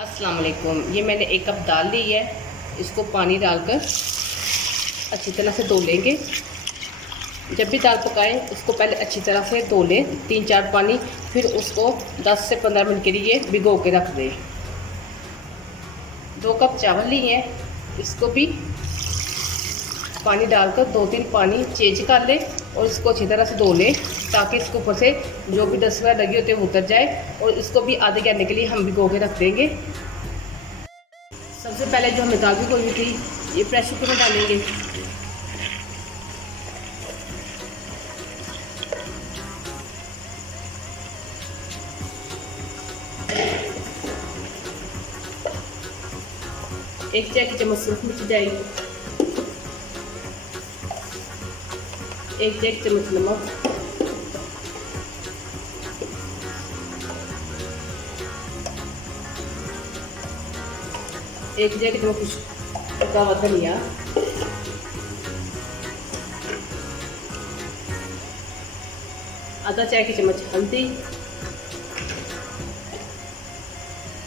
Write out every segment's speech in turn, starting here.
अस्सलाम वालेकुम। ये मैंने एक कप दाल ली है, इसको पानी डालकर अच्छी तरह से धो लेंगे। जब भी दाल पकाएं उसको पहले अच्छी तरह से धो लें 3-4 पानी, फिर उसको 10 से 15 मिनट के लिए भिगो के रख दें। 2 कप चावल लिए हैं, इसको भी पानी डालकर 2-3 पानी चेंज कर लें और इसको अच्छी तरह से धो लें ताकि इसके ऊपर से जो भी डस्ट वगैरह लगी होती है वो उतर जाए। और इसको भी आधे घंटे के लिए हम भिगो के रख देंगे। सबसे पहले जो हमने दाल भिगोई हुई थी ये प्रेशर कुकर में डालेंगे। एक चाय की चम्मच सूरज मिर्च जाएगी, 1 चाय की चम्मच नमक, 1 चाय की चम्मच पका हुआ धनिया, 1/2 चाय की चम्मच हल्दी।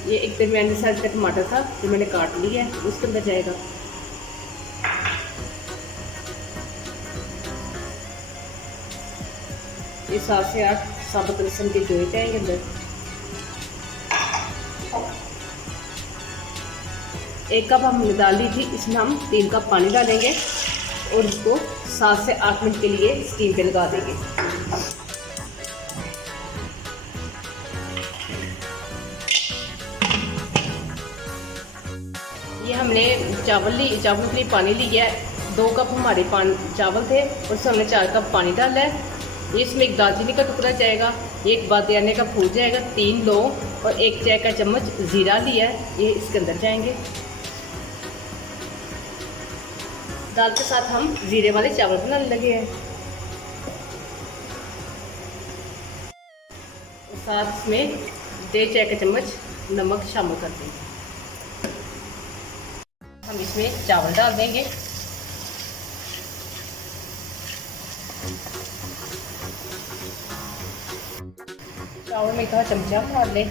ये एक दरमियानी साइज का टमाटर था जो मैंने काट लिया है, उसके अंदर जाएगा। ये 7 से 8 साबुत लहसुन के जोड़े जाएंगे अंदर। 1 कप हमने दाल ली थी, इसमें हम 3 कप पानी डालेंगे और इसको 7 से 8 मिनट के लिए स्टीम पे लगा देंगे। ये हमने चावल के लिए पानी लिया है। 2 कप हमारे चावल थे और उसमें हमने 4 कप पानी डाला है। ये इसमें 1 दालचीनी का टुकड़ा जाएगा, 1 बादियाने का फूल जाएगा, 3 लौंग और 1 चाय का चम्मच ज़ीरा लिया है, ये इसके अंदर जाएंगे। दाल के साथ हम ज़ीरे वाले चावल बनाने लगे हैं। और साथ में 1.5 चाय का चम्मच नमक शामिल कर देंगे। हम इसमें चावल डाल देंगे। चावल में 1 चमचा मार लें।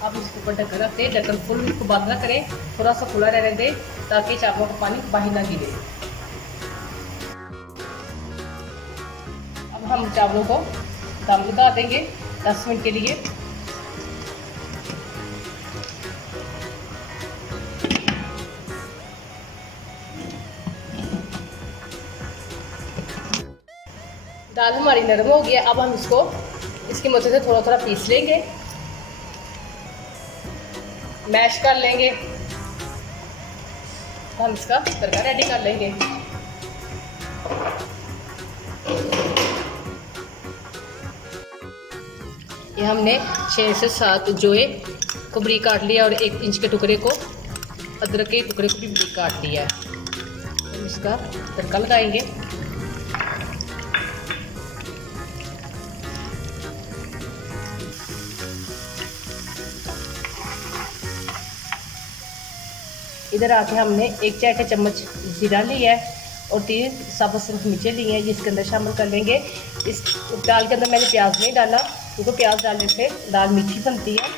अब इसके ऊपर ढक्कन रख दें, ढक्कन फुल इसको बंद ना करें, थोड़ा सा खुला रहने दें ताकि चावलों का पानी बाहर ना गिरे। अब हम चावलों को दम लगा देंगे 10 मिनट के लिए। दाल हमारी नरम हो गया। अब हम इसको इसकी मदद से थोड़ा थोड़ा पीस लेंगे, मैश कर लेंगे। हम इसका तड़का रेडी कर लेंगे। ये हमने 6 से 7 जोए को बारीक काट लिया और 1 इंच के टुकड़े को अदरक के टुकड़े को भी बारीक काट लिया है। हम इसका तड़का लगाएंगे। इधर आके हमने 1 चाय का चम्मच जीरा लिया है और 3 साबुत सूरज मिर्चें ली हैं, जिसके अंदर शामिल कर लेंगे। इस दाल के अंदर मैंने प्याज नहीं डाला क्योंकि प्याज डालने से दाल मीठी बनती है।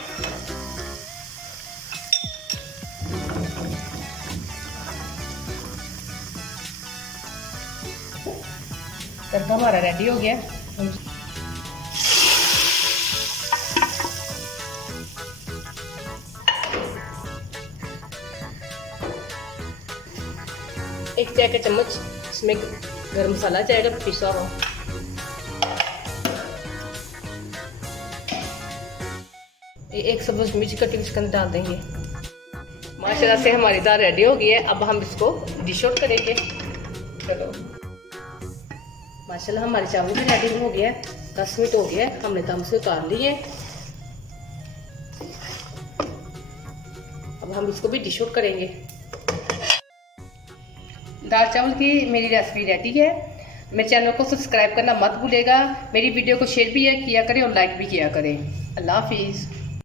तड़का हमारा रेडी हो गया। एक चाय का चम्मच इसमें गरम मसाला जाएगा पिसा हुआ। एक सब्ज़ मिर्च कटी इसके अंदर डाल देंगे। माशाल्लाह से हमारी दाल रेडी हो गई है। अब हम इसको डिश आउट करेंगे। चलो, माशाल्लाह हमारे चावल भी रेडी हो गया है। 10 मिनट हो गया है, हमने दम से उतार लिए। अब हम इसको भी डिश आउट करेंगे। दाल चावल की मेरी रेसिपी रेडी है। मेरे चैनल को सब्सक्राइब करना मत भूलेगा। मेरी वीडियो को शेयर भी किया करें और लाइक भी किया करें। अल्लाह हाफिज़।